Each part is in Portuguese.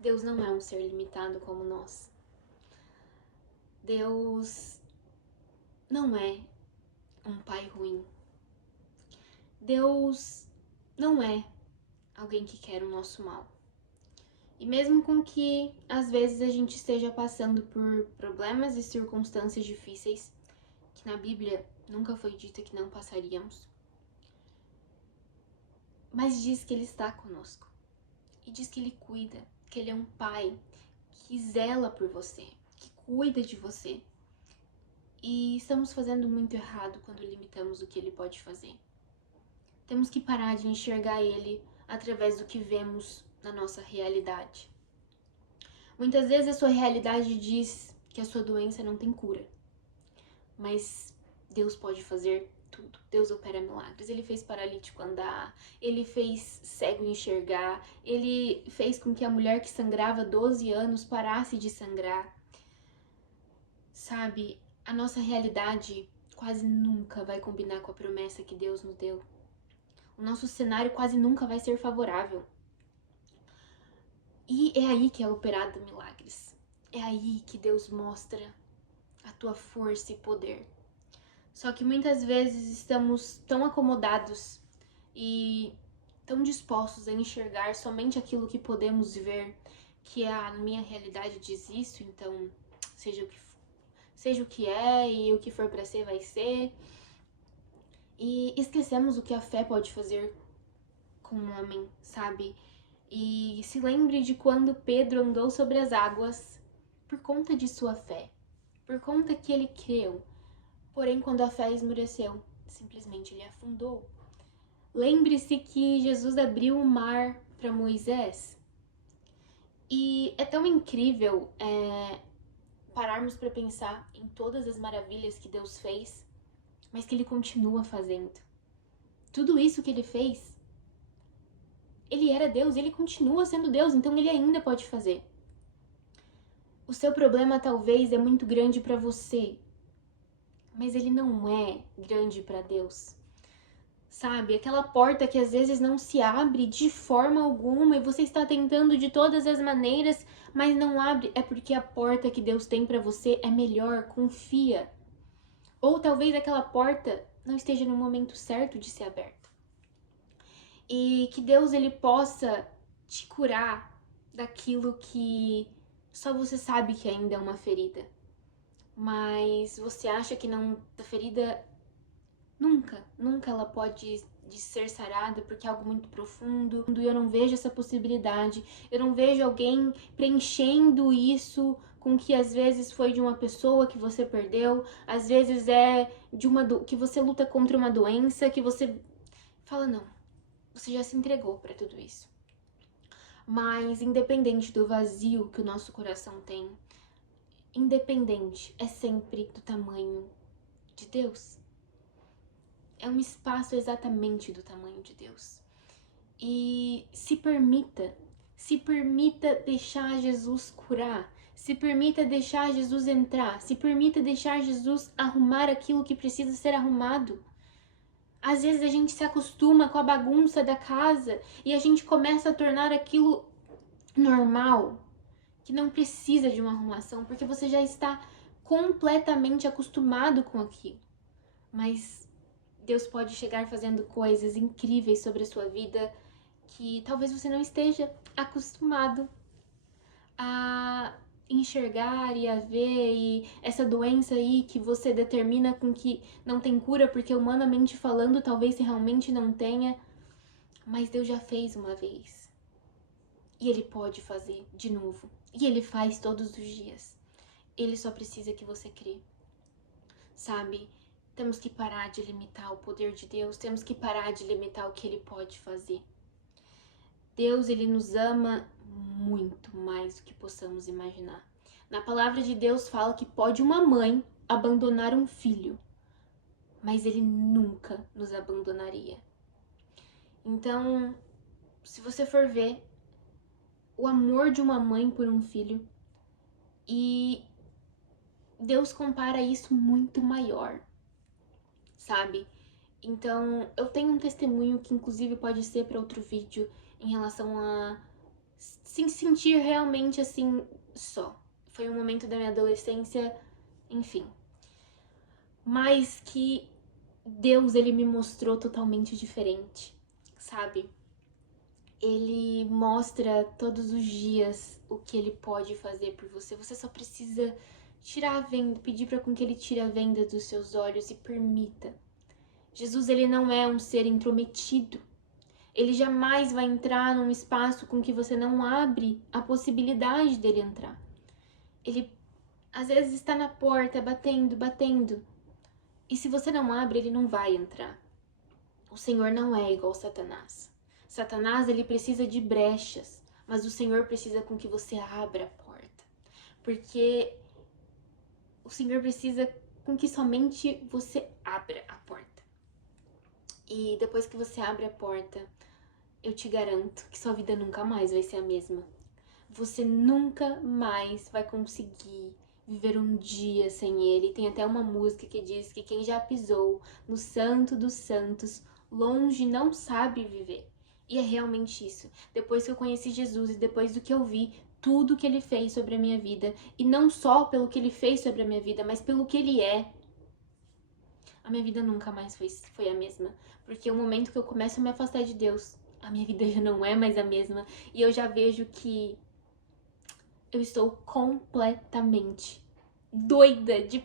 Deus não é um ser limitado como nós. Deus não é um pai ruim. Deus não é alguém que quer o nosso mal. E mesmo com que às vezes a gente esteja passando por problemas e circunstâncias difíceis, que na Bíblia nunca foi dito que não passaríamos, mas diz que Ele está conosco. E diz que Ele cuida, que Ele é um pai que zela por você, que cuida de você. E estamos fazendo muito errado quando limitamos o que Ele pode fazer. Temos que parar de enxergar Ele através do que vemos na nossa realidade. Muitas vezes a sua realidade diz que a sua doença não tem cura. Mas Deus pode fazer tudo. Deus opera milagres. Ele fez paralítico andar, ele fez cego enxergar, ele fez com que a mulher que sangrava 12 anos parasse de sangrar. Sabe, a nossa realidade quase nunca vai combinar com a promessa que Deus nos deu. O nosso cenário quase nunca vai ser favorável. E é aí que é operado milagres. É aí que Deus mostra a tua força e poder. Só que muitas vezes estamos tão acomodados e tão dispostos a enxergar somente aquilo que podemos ver, que a minha realidade diz isso, então seja o que é e o que for para ser vai ser. E esquecemos o que a fé pode fazer com um homem, sabe? E se lembre de quando Pedro andou sobre as águas por conta de sua fé, por conta que ele creu. Porém, quando a fé esmureceu, simplesmente ele afundou. Lembre-se que Jesus abriu o mar para Moisés. E é tão incrível pararmos para pensar em todas as maravilhas que Deus fez, mas que Ele continua fazendo. Tudo isso que Ele fez, Ele era Deus, Ele continua sendo Deus, então Ele ainda pode fazer. O seu problema talvez é muito grande para você, mas ele não é grande para Deus. Sabe, aquela porta que às vezes não se abre de forma alguma e você está tentando de todas as maneiras, mas não abre, é porque a porta que Deus tem para você é melhor, confia. Ou talvez aquela porta não esteja no momento certo de ser aberta. E que Deus ele possa te curar daquilo que só você sabe que ainda é uma ferida. Mas você acha que não, a ferida nunca ela pode de ser sarada porque é algo muito profundo e eu não vejo essa possibilidade. Eu não vejo alguém preenchendo isso com que às vezes foi de uma pessoa que você perdeu, às vezes é de que você luta contra uma doença, que você fala não, você já se entregou para tudo isso. Mas independente do vazio que o nosso coração tem, independente é sempre do tamanho de Deus. É um espaço exatamente do tamanho de Deus. E se permita deixar Jesus curar, se permita deixar Jesus entrar, se permita deixar Jesus arrumar aquilo que precisa ser arrumado. Às vezes a gente se acostuma com a bagunça da casa e a gente começa a tornar aquilo normal, que não precisa de uma arrumação, porque você já está completamente acostumado com aquilo. Mas Deus pode chegar fazendo coisas incríveis sobre a sua vida que talvez você não esteja acostumado a enxergar e a ver, e essa doença aí que você determina com que não tem cura, porque humanamente falando talvez realmente não tenha, mas Deus já fez uma vez. E Ele pode fazer de novo. E Ele faz todos os dias. Ele só precisa que você crê. Sabe? Temos que parar de limitar o poder de Deus, temos que parar de limitar o que Ele pode fazer. Deus, Ele nos ama muito mais do que possamos imaginar. Na palavra de Deus fala que pode uma mãe abandonar um filho, mas Ele nunca nos abandonaria. Então, se você for ver o amor de uma mãe por um filho, e Deus compara isso muito maior, sabe? Então, eu tenho um testemunho que inclusive pode ser para outro vídeo em relação a se sentir realmente assim só. Foi um momento da minha adolescência, enfim. Mas que Deus, ele me mostrou totalmente diferente, sabe? Ele mostra todos os dias o que ele pode fazer por você. Você só precisa tirar a venda, pedir para com que ele tire a venda dos seus olhos e permita. Jesus, ele não é um ser intrometido. Ele jamais vai entrar num espaço com que você não abre a possibilidade dele entrar. Ele às vezes está na porta, batendo, batendo. E se você não abre, ele não vai entrar. O Senhor não é igual Satanás. Satanás, ele precisa de brechas, mas o Senhor precisa com que você abra a porta. Porque o Senhor precisa com que somente você abra a porta. E depois que você abre a porta, eu te garanto que sua vida nunca mais vai ser a mesma. Você nunca mais vai conseguir viver um dia sem ele. Tem até uma música que diz que quem já pisou no Santo dos Santos, longe não sabe viver. E é realmente isso. Depois que eu conheci Jesus e depois do que eu vi, tudo que ele fez sobre a minha vida, e não só pelo que ele fez sobre a minha vida, mas pelo que ele é, a minha vida nunca mais foi a mesma. Porque o momento que eu começo a me afastar de Deus, a minha vida já não é mais a mesma. E eu já vejo que eu estou completamente doida de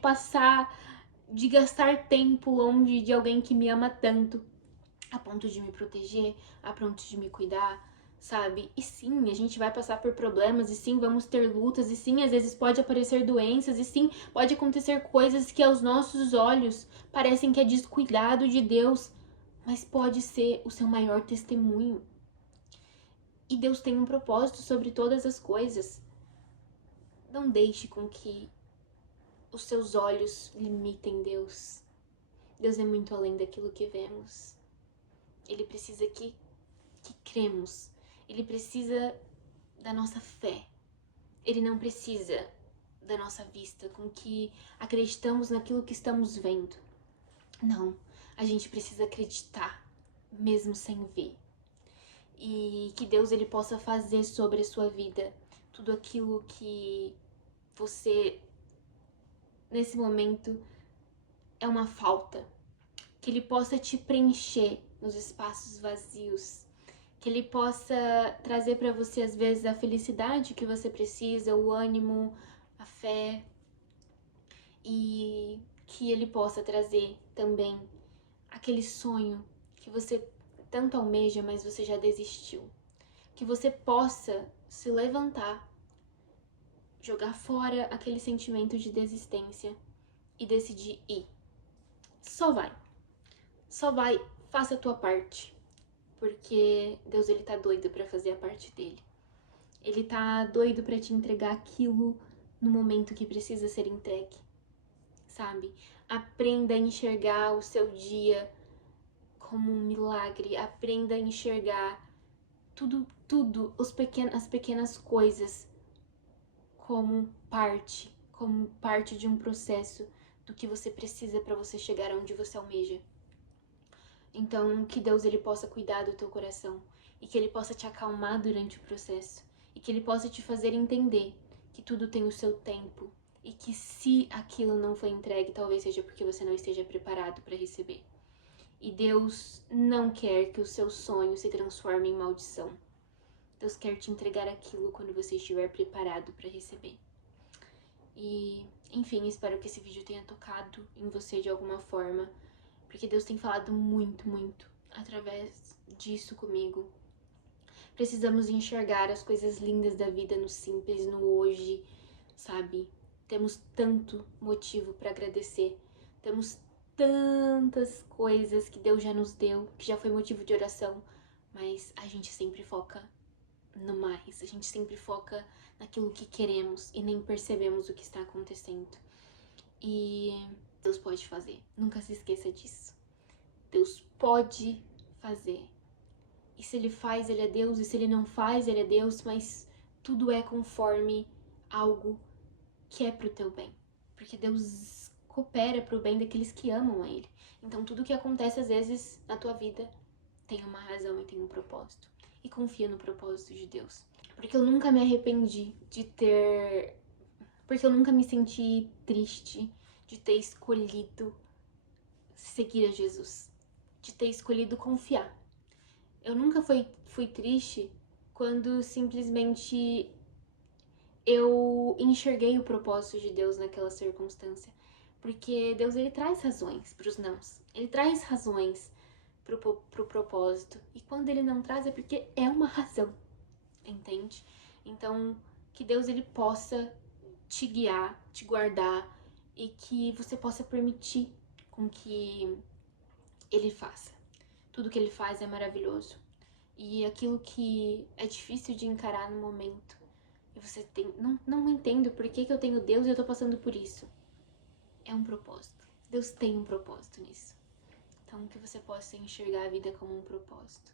gastar tempo longe de alguém que me ama tanto, a ponto de me proteger, a ponto de me cuidar, sabe? E sim, a gente vai passar por problemas, e sim, vamos ter lutas, e sim, às vezes pode aparecer doenças, e sim, pode acontecer coisas que aos nossos olhos parecem que é descuidado de Deus, mas pode ser o seu maior testemunho. E Deus tem um propósito sobre todas as coisas. Não deixe com que os seus olhos limitem Deus. Deus é muito além daquilo que vemos. Ele precisa que cremos. Ele precisa da nossa fé. Ele não precisa da nossa vista, com que acreditamos naquilo que estamos vendo. Não, a gente precisa acreditar, mesmo sem ver. E que Deus ele possa fazer sobre a sua vida tudo aquilo que você, nesse momento, é uma falta. Que ele possa te preencher nos espaços vazios. Que ele possa trazer para você, às vezes, a felicidade que você precisa, o ânimo, a fé. E que ele possa trazer também aquele sonho que você tanto almeja, mas você já desistiu. Que você possa se levantar, jogar fora aquele sentimento de desistência e decidir ir. Só vai. Só vai, faça a tua parte. Porque Deus, ele tá doido pra fazer a parte dele. Ele tá doido pra te entregar aquilo no momento que precisa ser entregue. Sabe? Aprenda a enxergar o seu dia como um milagre. Aprenda a enxergar tudo, as pequenas coisas como parte de um processo do que você precisa para você chegar aonde você almeja. Então, que Deus ele possa cuidar do teu coração e que ele possa te acalmar durante o processo e que ele possa te fazer entender que tudo tem o seu tempo e que se aquilo não foi entregue, talvez seja porque você não esteja preparado para receber. E Deus não quer que o seu sonho se transforme em maldição. Deus quer te entregar aquilo quando você estiver preparado para receber. E, enfim, espero que esse vídeo tenha tocado em você de alguma forma, porque Deus tem falado muito, muito através disso comigo. Precisamos enxergar as coisas lindas da vida no simples, no hoje, sabe? Temos tanto motivo para agradecer. Temos tantas coisas que Deus já nos deu, que já foi motivo de oração, mas a gente sempre foca no mais. A gente sempre foca naquilo que queremos e nem percebemos o que está acontecendo. E Deus pode fazer. Nunca se esqueça disso. Deus pode fazer. E se ele faz, ele é Deus. E se ele não faz, ele é Deus. Mas tudo é conforme algo que é pro teu bem. Porque Deus coopera pro bem daqueles que amam a ele. Então tudo que acontece às vezes na tua vida tem uma razão e tem um propósito. E confia no propósito de Deus. Porque eu nunca me arrependi de ter... Porque eu nunca me senti triste de ter escolhido seguir a Jesus. De ter escolhido confiar. Eu nunca fui triste quando simplesmente eu enxerguei o propósito de Deus naquela circunstância. Porque Deus, ele traz razões pros nãos. Ele traz razões pro propósito. E quando ele não traz é porque é uma razão, entende? Então, que Deus, ele possa te guiar, te guardar e que você possa permitir com que ele faça. Tudo que ele faz é maravilhoso. E aquilo que é difícil de encarar no momento, e você não entendo por que eu tenho Deus e eu tô passando por isso. É um propósito. Deus tem um propósito nisso. Então, que você possa enxergar a vida como um propósito.